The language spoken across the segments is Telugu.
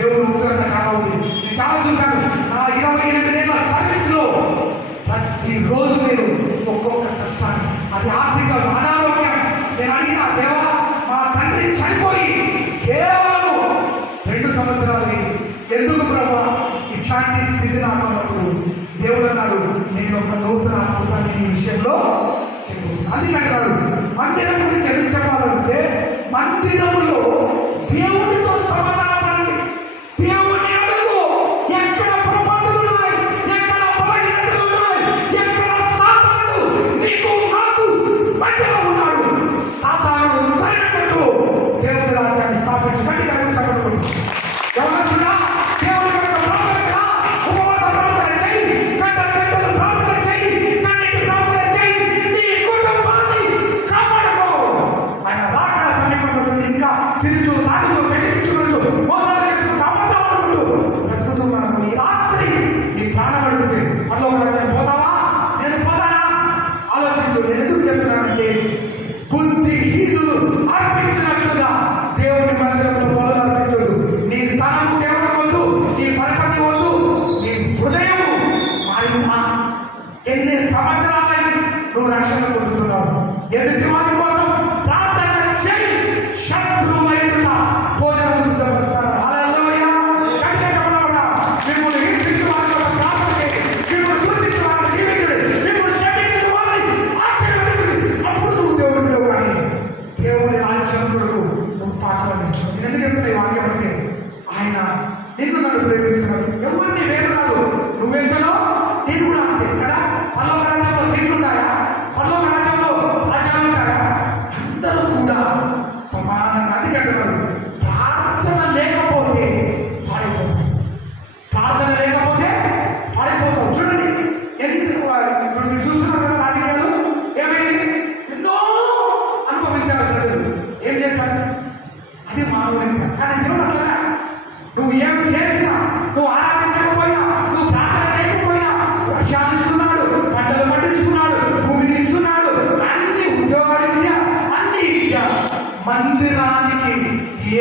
దేవుడు ఉగ్రత చాలా ఉంది. నేను చాలా చూశాను. నా 28 ఏళ్ల సర్వీస్లో ప్రతిరోజు నేను ఒక్కొక్క కష్టాన్ని, అది ఆర్థిక అనారోగ్యం. నేను అడిగిన దేవా, మా తండ్రి చనిపోయి కేవలం 2 సంవత్సరాలు ఎందుకు ప్రభా ఇట్లాంటి స్థితి నాకు అన్నప్పుడు దేవుడు అన్నాడు, నేను ఒక నూతన అద్భుతాన్ని ఈ విషయంలో చెప్పబోతున్నాను. అందుకంటున్నాడు, మందిరం గురించి ఎందుకు చెప్పాలంటే, మందిరంలో దేవుడితో సమాధాన పడండి. దేవుడిని అడుగు, ఎక్కడ పొరపాటులు ఉన్నాయి, ఎక్కడ బలహీనతలు ఉన్నాయి, ఎక్కడ సాతానుడు నీకు నాకు మధ్యలో ఉన్నాడు. సాతానుడు తరిమిపెట్టు, దేవుడి రాజ్యాన్ని స్థాపించు. గట్టిగా చెప్పండి. ఎవరన్నా దేవుడి యొక్క ప్రార్థన, ఉపవాస ప్రార్థన చేయి, గంటలు ప్రార్థన చేయి, కన్నీటి ప్రార్థన చేయి, నీ కుటుంబాన్ని కాపాడుకో. ఆయన రాకడ సమీపంలో ఉంది. ఇంకా తిరుచు తాగుచు పెట్టించుకోవచ్చు, మోసాలు చేసుకుంటూ అబద్ధాలు బ్రతుకుతున్నాను. ఈ రాత్రి నీ ప్రాణం అడిగితే పరలోక రాజ్యానికి పోతావా? నేను పోతానా? ఆలోచించు. నేను ఎందుకు చెప్తున్నానంటే, బుద్ధిహీనులు అర్పించినట్లుగా దేవుడి మందిరంలో పనులు అర్పించదు. నీ తనము దేవుడు వద్దు, నీ పరపతి వద్దు, నీ హృదయం మారిందా? ఎన్ని సంవత్సరాలై నువ్వు రక్షణ పొందుతున్నావు? ఎదుటి వారి కోసం ప్రార్థన చేయి. శత్రువు ఎదుట భోజనం సిద్ధపరుస్తాను. హల్లెలూయా. గట్టిగా చెప్పండి. మిమ్మల్ని హింసించిన వారి కోసం ప్రార్థన చేయి. మిమ్మల్ని దూషించిన వారిని దీవించండి. మిమ్మల్ని శపించిన వారిని ఆశీర్వదించండి. అప్పుడు నువ్వు దేవుడిలో కానీ దేవుడి రాజ్యం కొరకు నువ్వు పాఠపడించు. నేను ఎందుకు చెప్తున్నా ఈ వాక్యం అంటే, ఆయన నిన్ను నన్ను ప్రేమిస్తున్నాడు. ఎవరిని వేరు కాదు. నువ్వెంతలో నేను కూడా అంతే కదా. పరలోక రాజ్యంలో సీట్లు ఉంటాయా? పరలోక రాజ్యంలో రాజ్యాలు ఉంటాయా? అందరూ కూడా సమానంగా. అది అంటున్నాడు, ప్రార్థన లేకపోతే పారిపోతాం. ప్రార్థన లేకపోతే పారిపోతాం. చూడండి, ఇప్పుడు మీరు చూస్తున్నారు కదా, రాజకీయాలు ఏమైంది? ఎన్నో అనుభవించారు ప్రజలు. ఏం చేస్తారు? అది మానవుడి. కానీ దేవుడు అట్లా, నువ్వు ఏం చేసినా, నువ్వు ఆరాధించకపోయినా, నువ్వు ప్రార్థన చేయకపోయినా వర్షాలు ఇస్తున్నాడు, పంటలు పండిస్తున్నాడు, భూమిని ఇస్తున్నాడు, అన్ని ఉద్యోగాలు ఇచ్చా, అన్ని ఇచ్చా. మందిరానికి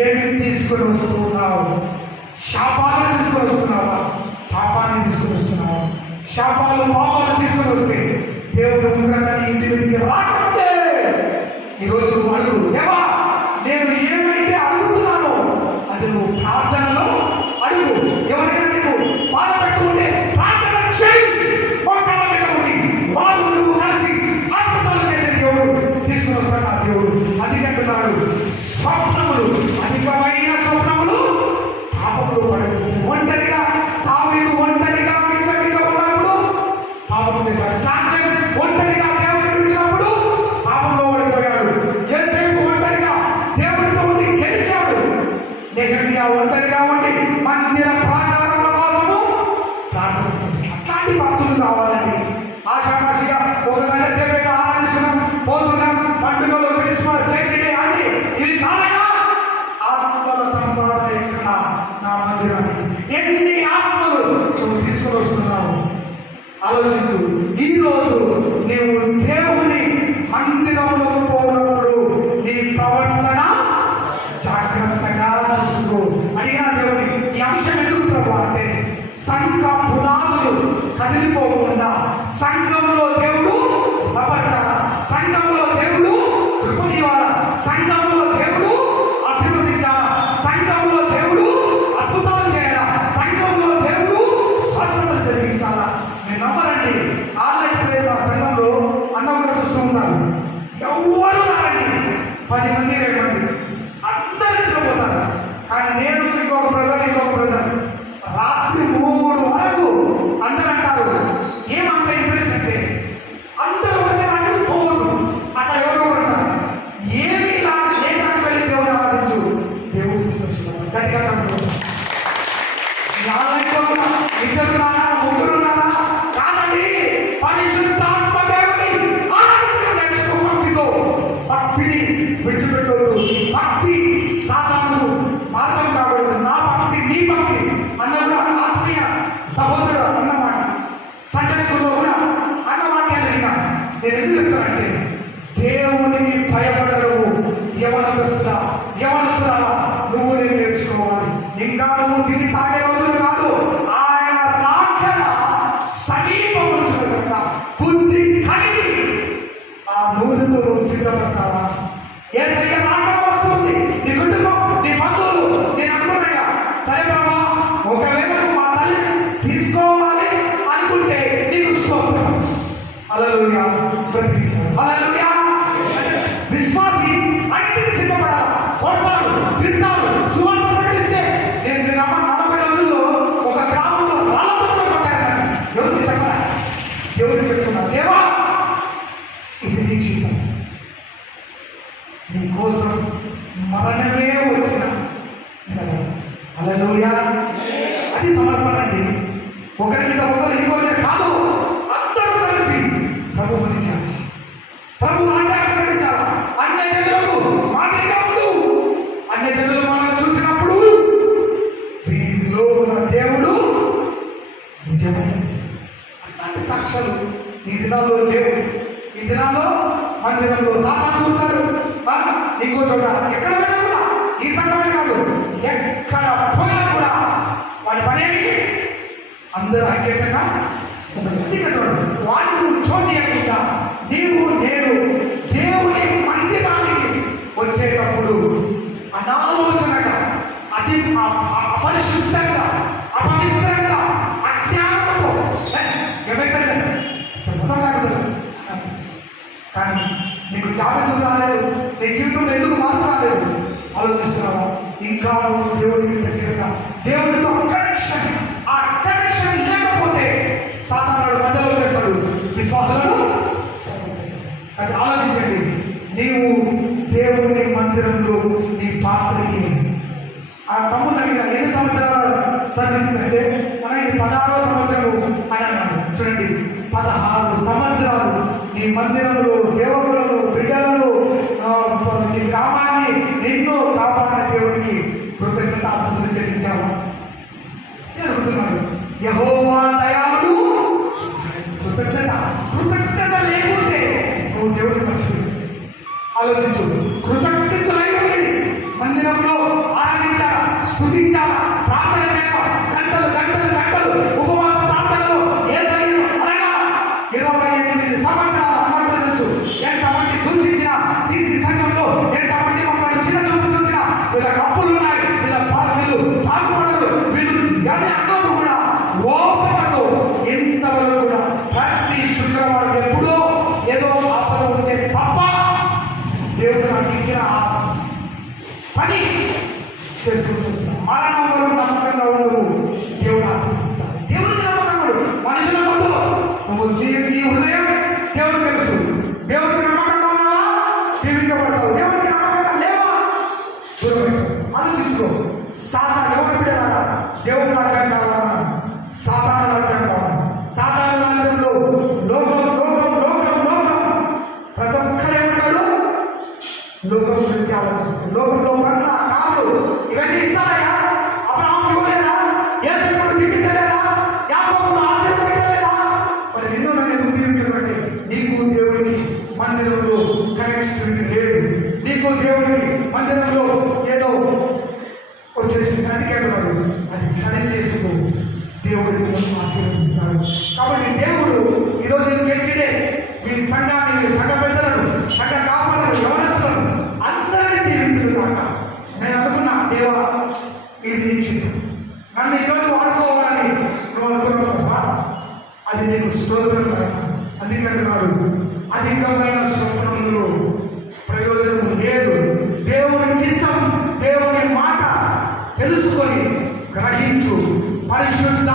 ఏమి తీసుకొని వస్తున్నావు? శాపాలను తీసుకొని వస్తున్నావా? పాపాన్ని తీసుకొని వస్తున్నావా? శాపాలు పాపాలు తీసుకొని వస్తే దేవుడు ఉగ్రతని ఇంటి మీదకి రాకపోతే ఈరోజు నువ్వు అడుగు, దేవా నేను ఏమైతే అడుగుతున్నానో అది నువ్వు ప్రార్థనలో అడుగు. ఎవరైనా నీకు బాధ పెట్టుకుంటే ప్రార్థన చేయి. మోకాళ్ళ మీద ఉండి వాళ్ళు నువ్వు కలిసి అద్భుతాలు చేసే దేవుడు తీసుకుని వస్తాడు ఆ దేవుడు. అది అంటున్నాడు, స్వప్నములు, అధికమైన స్వప్నములు పాపములు పడవేస్తాయి. ఒంటరిగా దావీదు ఒంటరిగా మీద ఉన్నప్పుడు పాపము చేశాడు. సాక్ష్యం ఒంటరిగా దేవుడిని విడిచినప్పుడు పాపంలో పడిపోయాడు. యోసేపు ఒంటరిగా దేవుడితో ఉండి గెలిచాడు. నెహెమ్యా ఒంటరిగా ఉండి మందిర ప్రాకారముల కోసము ప్రార్థన చేశాడు. అట్లాంటి భక్తులు కావాలండి. ఆషామాషిగా ఒక గంట సేపేగా ఆరాధిస్తున్నాం, పోతున్నాం, పండుగలు, క్రిస్మస్, సెక్రటరీ అన్ని ఇవి కాదగా ఆత్మల సంపాదన ఎక్కడ? నా మందిరానికి ఎన్ని ఆత్మలు నువ్వు తీసుకొని వస్తున్నావు? ఆలోచించు. ఈరోజు నీవు దేవుని మందిరంలోకి పోయినప్పుడు నీ ప్రవర్తన జాగ్రత్తగా చూసుకో. అడిగిన దేవుని ఈ అంశం ఎందుకు ప్రభు అంటే, సంఘ పునాదులు కదిలిపోకుండా సంఘంలో దేవుడు బలపరచాల, సంఘంలో దేవుడు కృపనివ్వాల, సంఘంలో దేవుడు ఆశీర్వదించాల, సంఘంలో దేవుడు అద్భుతాలు చేయాల, సంఘంలో దేవుడు స్వస్థతలు జరిగించాలా. మీరు నమ్మరండి, ఆన్లైన్ ప్రేమ సంఘంలో అన్నంగా చూస్తూ ఉంటారు. ఎవరు రారండి, 10 మంది 20 మంది అందరూ నిద్రపోతారు. కానీ నేను ఇంకొక బ్రదర్ రాత్రి 3 వరకు అందరూ అంటారు, ఏమంత ఇంప్రెస్ అంటే అందరూ వచ్చి నాకు పోవద్దు. అట్లా ఎవరో అంటారు, ఏమీ లేదని వెళ్ళి దేవుడు ఆరాధించు, దేవుడు సంతోషిస్తాడు. గట్టిగా చదువు. ఆన్లైన్లో కూడా 2 ఉన్నారా 3 ఉన్నారా? కాదండి, పరిశుద్ధాత్మ దేవుని ఆరాధన నేర్చుకో. భక్తితో, భక్తిని విడిచిపెట్టవద్దు. భక్తి సాతానుడు మార్గం కాకూడదు. నా భక్తి నీ భక్తి అన్న ఆత్మీయ సహోదరుడు అన్నమాట. సండే స్కూల్లో కూడా అన్న వాక్యాలు విన్నా. నేను ఎందుకు చెప్తానంటే, దేవునికి భయపడవు యవనస్తురా, నువ్వు నేను నేర్చుకోవాలి. ఇంకా నువ్వు తిని తాగే రోజులు కాదు, ఆయన రాకడ సమీపంలో చూడకుండా బుద్ధి కలిగి ఆ నూనెతో సిద్ధపడతావా? యేసయ్య రాకడ వస్తుంది. నీ కుటుంబం, నీ బంధువులు, నేను అనుకున్నాగా సరే ప్రభా, ఒకవేళ నువ్వు మా తల్లిని తీసుకోవాలి అనుకుంటే నీకు స్తోత్రం. హల్లెలూయా, బ్రతికించాలి. హల్లెలూయా. విశ్వాసి అన్నిటికీ సిద్ధపడాలి. కొడతారు, తింటారు, సువార్త ప్రకటిస్తే నేను 40 రోజుల్లో ఒక గ్రామంలో రాళ్ళతో కొట్టాను. ఎవరికి చెప్పాలి? ఎవరికి చెప్తున్నా? దేవా, ఇది నీ జీవితం, నీ కోసం మరణమే వచ్చిన. హల్లెలూయా. అది సమర్పణ అండి. ఒకరి మీద ఒకరు ఇంకోటి కాదు, అందరూ కలిసి ప్రభు కొలిచారు, ప్రభు ఆచారం ప్రకటించాలి. అన్య జనులకు మాదిరిగా ఉండు. అన్య జనులు మనల్ని చూసినప్పుడు వీరిలో ఉన్న దేవుడు నిజమైన అట్లాంటి సాక్ష్యాలు ఈ దినాల్లో లేవు. ఈ దినాల్లో మందిరంలో సాతాను చూస్తారు. ఇంకో చోట ఎక్కడ పోయినా కూడా, ఈ సంఘమే కాదు ఎక్కడ పోయినా కూడా వాడి పనేమి అందరూ ఐక్యంగా వాడిని నువ్వు చూడకుండా నీవు నేను దేవుని మందిరానికి వచ్చేటప్పుడు అనాలోచనగా, అతి అపరిశుద్ధంగా, అపవిత్రంగా, అజ్ఞానంతో ఏమైతే కానీ నీకు జాగ్రత్త రాలేదు, నీ జీవితంలో ఎందుకు మార్పు రాలేదు ఆలోచిస్తున్నావా? ఇంకా నువ్వు దేవుడికి దగ్గరగా, దేవుడితో కనెక్షన్, ఆ కనెక్షన్ లేకపోతే సాతానుడు మధ్యలో చేస్తాడు, విశ్వాసాలను. అది ఆలోచించండి. నీవు దేవుని మందిరంలో నీ పాత్ర ఏంటి? ఆ తమ్ముడు అడిగిన ఎన్ని సంవత్సరాలు సర్వీస్ అంటే మన ఇది 16వ సంవత్సరం అని అన్నాడు. చూడండి, 16 సంవత్సరాలు నీ మందిరంలో సేవకులను, బిడ్డలను, నీ గ్రామాన్ని ఎన్నో కాపాడిన దేవుడికి కృతజ్ఞతాస్తుతులు చెల్లించావు. అడుగుతున్నాడు, యెహోవా దయాళుడు. కృతజ్ఞత లేకుంటే నువ్వు దేవుడిని మర్చిపోయి. ఆలోచించు. కృతజ్ఞతలై ఉండి మందిరంలో ఆరాధించాలా, స్తుతించాలా, ప్రార్థన చేయాలా, గంటలు గంటలు గంటలు ఉపవాస ప్రార్థనలో యేసయ్యను అనగా 28 సంవత్సరాలు అన్నకు తెలుసు. ఎంతమంది దూషించినా, సీసీ సంఘంలో ఎంతమంది మమ్మల్ని చిన్న చూపు చూసినా, వీళ్ళకి అప్పులు ఉన్నాయి, వీళ్ళు బాగుపడరు, వీళ్ళు కానీ అన్నప్పుడు కూడా ఓపెనతో ఇంతవరకు కూడా ప్రతి శుక్రవారం ఎప్పుడో ఏదో ఆపద ఉంటే తప్ప దేవుడు నాకు ఇచ్చిన ఆ పని చేసుకుంటూ వస్తున్నాం. మరణం వరకు నమ్మకంగా ఉండవు, దేవుడు ఆశీర్వదిస్తాడు. దేవుడికి నమ్మకం మనుషుల ముందు నువ్వు నీ హృదయం దేవుడు తెలుసు. దేవుడికి నమ్మకంగా ఉన్నావా దీవించబడతావు, దేవుడికి నమ్మకంగా లేవా ఆలోచించుకో. సాతాను ఎవరు బిడ్డలారా? దేవుడి రాజ్యం కావాలన్నా సాతాను రాజ్యం కావాలి. సాతాను రాజ్యంలో లోకం లోకం లోకం లోకం ప్రతి ఒక్కడేమన్నాడు? లోకం గురించి ఆలోచిస్తుంది. లోకంలో బంగ్లా, కార్లు ఇవన్నీ ఇస్తారయ్యా. అబ్రహాము ఇవ్వలేదా? యేసును దీవించలేదా? యాకోబును ఆశీర్వదించలేదా? మరి నిన్ను నన్ను ఎందుకు దీవించమంటే నీకు దేవుడికి మందిరంలో కనెక్టివిటీ లేదు. నీకు దేవుడికి మందిరంలో ఏదో వచ్చేసి అడిగేటవాడు, అది సరి చేసుకో, దేవుడిని ఆశీర్వదిస్తాడు. కాబట్టి దేవుడు ఈరోజు చర్చిడే మీ సంఘాన్ని, మీ సంఘ పెద్దలను, సంఘ కాపాలను, యవనస్తులను అందరినీ దీవించును కాక. నేను అనుకున్నా, దేవా ఇది నీ చిత్తం, నన్ను ఈరోజు వాడుకోవాలని నువ్వు అనుకున్నావా? అది నీకు స్తోత్రం. అందుకంటున్నాడు, అధికమైన స్తోత్రములో ప్రయోజనం లేదు. దేవుని చిత్తం, దేవుని మాట తెలుసుకొని గ్రహించు. పరిశుద్ధ